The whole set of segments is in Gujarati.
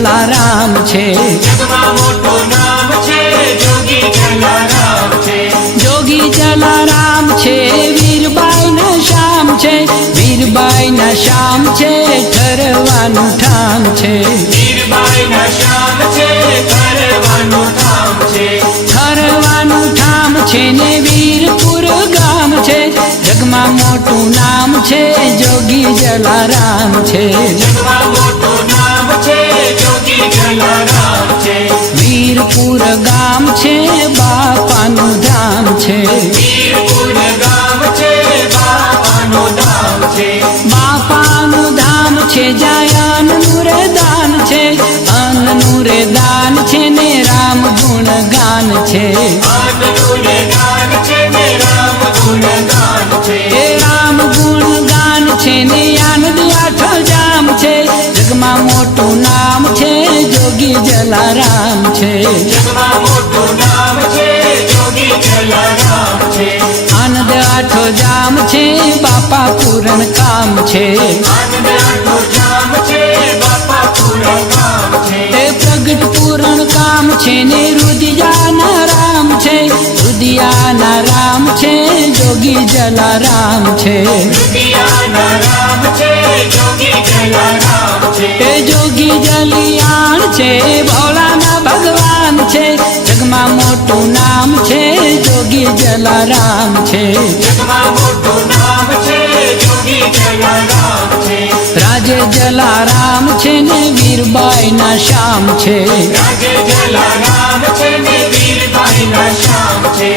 જલારામ છે. જગમાં મોટું નામ છે જોગી જલારામ છે. જોગી જલારામ છે વીરબાઈના શ્યામ છે. વીરબાઈના શ્યામ છે ઠરવાનું ઠામ છે. વીરબાઈના શ્યામ છે ઠરવાનું ઠામ છે. ઠરવાનું ઠામ છે ને વીરપુર ગામ છે. જગમાં મોટું નામ છે જોગી જલારામ છે. જગમાં મોટું નામ છે જોગી જલારામ છે. વીરપુર ગામ છે બાપાનું ધામ છે. વીરપુર ગામ છે બાપાનું ધામ છે. બાપાનું ધામ છે જાયનનું રે દાન છે. અન્નનું રે દાન છે ને રામ ગુણ ગાન છે. આનંદનું ગાન છે ને રામ ગુણ ગાન છે. એ રામ ગુણ ગાન છે ને આનંદ આઠ જામ છે. જગમાં મોટું નામ છે જોગી જલારામ છે. જગમાં મોટું નામ છે જોગી જલારામ છે. આનંદ આઠો જામ છે બાપા પૂરણ કામ છે. આનંદ આઠો જામ છે બાપા પૂરણ કામ છે. એ પ્રગટ પૂરણ કામ છે ને રુદિયાના રામ છે. રુદિયાના રામ છે જોગી જલારામ છે. દુનિયાના રામ છે જોગી જલારામ છે. એ જોગી જલિયાણ છે ભોળાના ભગવાન છે. જગમાં મોટું નામ છે જોગી જલારામ છે. જગમાં મોટું નામ છે જોગી જલારામ છે. રાજે જલારામ છે ને વીરબાઈના શ્યામ છે. રાજે જલારામ છે ને વીરબાઈના શ્યામ છે.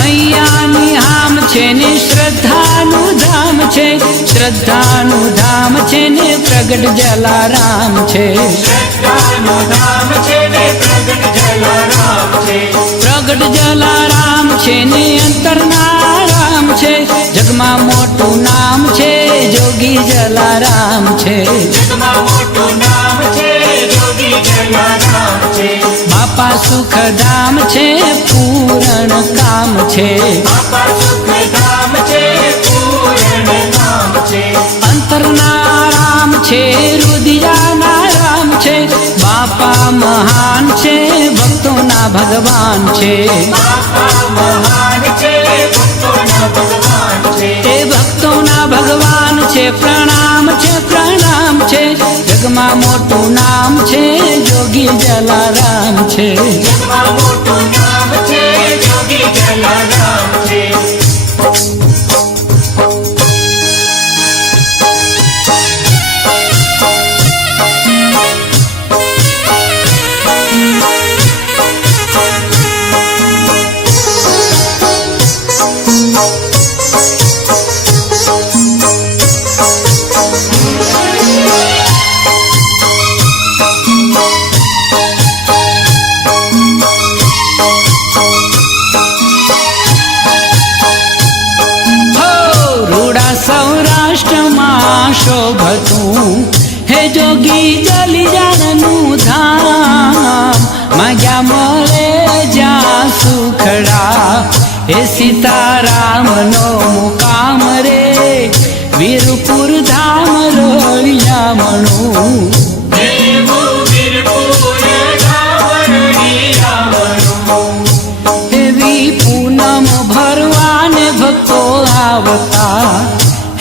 અહીંયાની હામ છે ને શ્રદ્ધાનું ધામ છે. શ્રદ્ધાનું ધામ છે ને પ્રગટ જલારામ છે. શ્રદ્ધાનું ધામ છે ને પ્રગટ જલારામ છે. પ્રગટ જલારામ છે ને અંતરના રામ છે. જગમાં મોટું નામ છે જોગી જલારામ છે. જગમાં મોટું નામ છે જોગી જલારામ છે. બાપા સુખધામ છે પૂરણ કામ છે. બાપા સુખધામ છે પૂરણ કામ છે. અંતરના રામ છે રુદિયાના રામ છે. બાપા મહાન છે ભક્તોના ભગવાન છે. બાપા મહાન છે ભક્તોના ભગવાન છે. એ ભક્તોના ભગવાન છે પ્રણામ છે પ્રણામ છે. જગમાં મોટું નામ છે જોગી જલારામ છે. જગમાં મોટું નામ છે જોગી જલારામ છે. સૌરાષ્ટ્રમાં શોભતું હે જોગી જલિયાણનું ધામ. માગ્યા મળે જ્યાં સુખડા હે સીતારામનો મુકામ રે. વીરપુર ધામ રળિયામણું દેવું વીરપુર ધામ રળિયામણું. એવી પૂનમ ભરવાને ભક્તો આવતા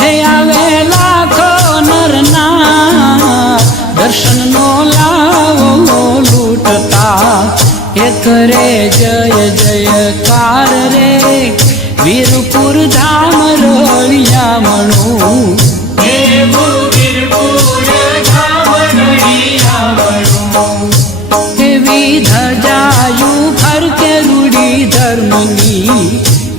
હે આવે લાખો નરના. દર્શનનો લાવો લૂટતા એ કરે જય જયકાર રે. વીરપુર ધામ રળિયામણું દેવું વીરપુર ધામ રળિયામણું. એવી ધજાયું ફરકે રૂડી ધર્મની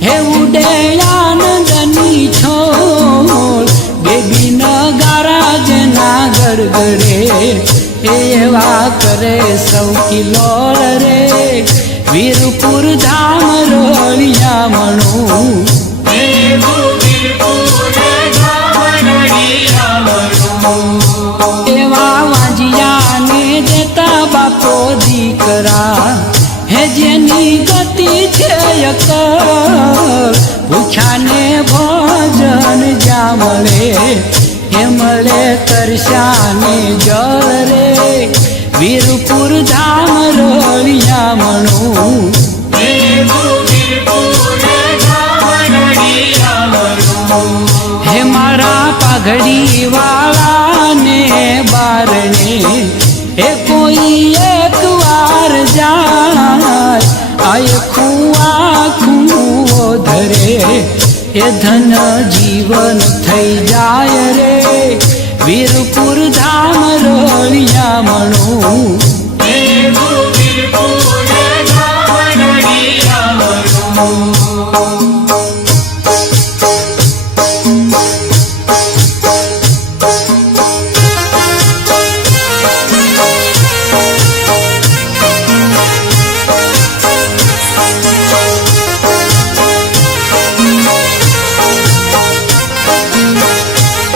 હે ઉડે આનંદની છોડ. બેબી નગારા જેના ગડગડે એવા કરે સૌ કિલોળ રે. વીરપુર ધામ રળિયામણું દેવું વીરપુર ધામ રળિયામણું. એવા વાંજિયાને દેતા બાપો દીકરા હે જેની ગતિ છે અકલ. ભૂખ્યાને ભોજન જ્યાં મળે એ મળે તરસ્યાને જળ રે. વીરપુર ધરે એ ધન જીવન થઈ જાય રે વીરપુર ધામ રળિયામણું